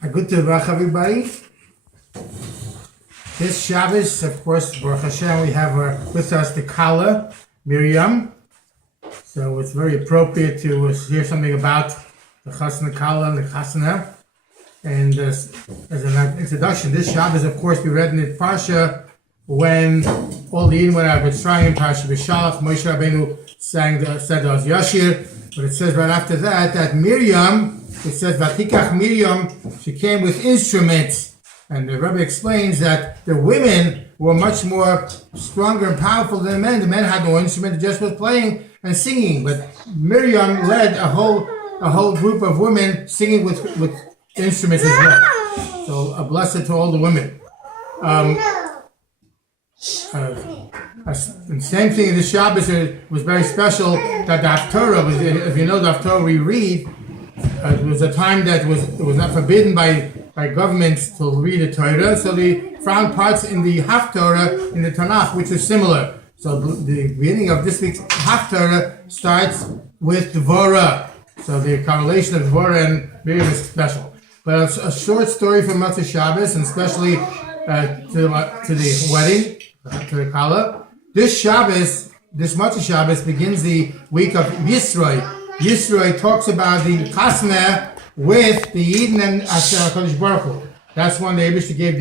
A good Tevach, everybody. This Shabbos, of course, Baruch Hashem, we have with us the Kala, Miriam. So it's very appropriate to hear something about the Chasna Kala and the Chasna. And as an introduction, this Shabbos, of course, we read in the Parsha when all the Yidden went out of Mitzrayim, Parsha B'Shalach, Moshe Rabbeinu said Oz Yashir. But it says right after that Miriam, it says Vatikach Miriam, she came with instruments. And the Rebbe explains that the women were much more stronger and powerful than the men. The men had no instrument, they just was playing and singing. But Miriam led a whole group of women singing with instruments as well. So a blessed to all the women. The same thing in the Shabbos was very special that the Haftorah, if you know the Haftorah we read, it was a time that it was not forbidden by governments to read the Torah, so they found parts in the Haftorah in the Tanakh which is similar. So the beginning of this week's Haftorah starts with Dvorah. So the correlation of Dvorah and Miriam is special. But a short story from Matzah Shabbos, and especially to the wedding, to the Kala. This Matzah Shabbos begins the week of Yisroi. Yisroi talks about the Chasna with the Yidden and HaKadosh Baruch Hu. That's when the Eibishter gave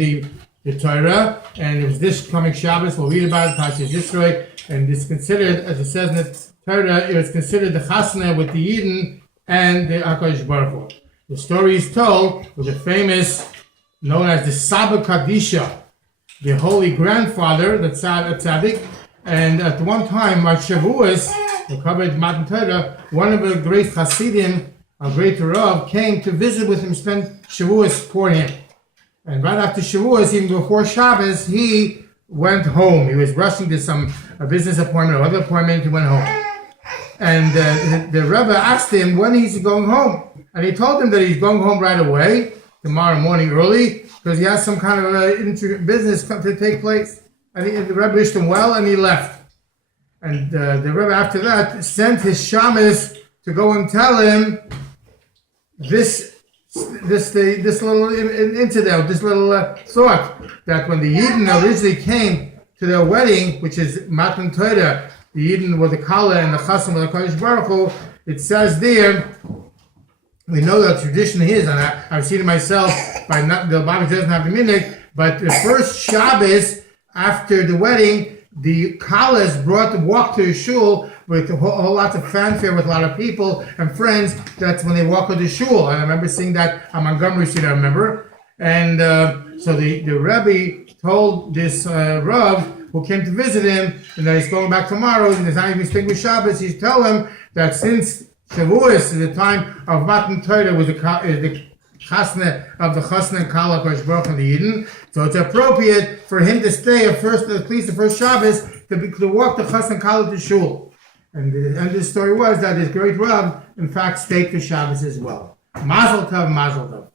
the Torah, and it was this coming Shabbos. We'll read about it, Parshat Yisroi, and it's considered, as it says in the Torah, it was considered the Chasna with the Yidden and the HaKadosh Baruch Hu. The story is told with the famous, known as the Saba Kadisha, the holy grandfather, the tzaddik, and at one time, at Shavuos, the covered Matan Torah, one of the great Hasidim, a great Rav, came to visit with him, spend Shavuos for him. And right after Shavuos, even before Shabbos, he went home. He was rushing to a business appointment or other appointment, he went home. And the Rebbe asked him when he's going home. And he told him that he's going home right away, tomorrow morning early, because he has some kind of business to take place. And the Rebbe wished him well, and he left. And the Rebbe after that sent his shamas to go and tell him this little incident, this little thought, that when the Yidden originally came to their wedding, which is Matan Torah, the Yidden with the Kala and the Chasam with the Kodesh Baruch Hu, it says there, we know that tradition is, and I've seen it myself, the Bible doesn't have the minute, but the first Shabbos after the wedding, the Kalas walked to the shul with a whole lot of fanfare, with a lot of people and friends. That's when they walk to the shul. And I remember seeing that on Montgomery Street, I remember. And so the Rebbe told this Rav who came to visit him, and that he's going back tomorrow, and he's not even staying with Shabbos, he's telling him that since Shavuos, the time of Matan Torah, was the Chasna of the Chasna and Kala Kodesh Baruch Hu and the Yidden. So it's appropriate for him to stay at least the first Shabbos to walk the Chasna and Kala to shul. And the end of the story was that this great Rav, in fact, stayed for Shabbos as well. Mazel tov, mazel tov.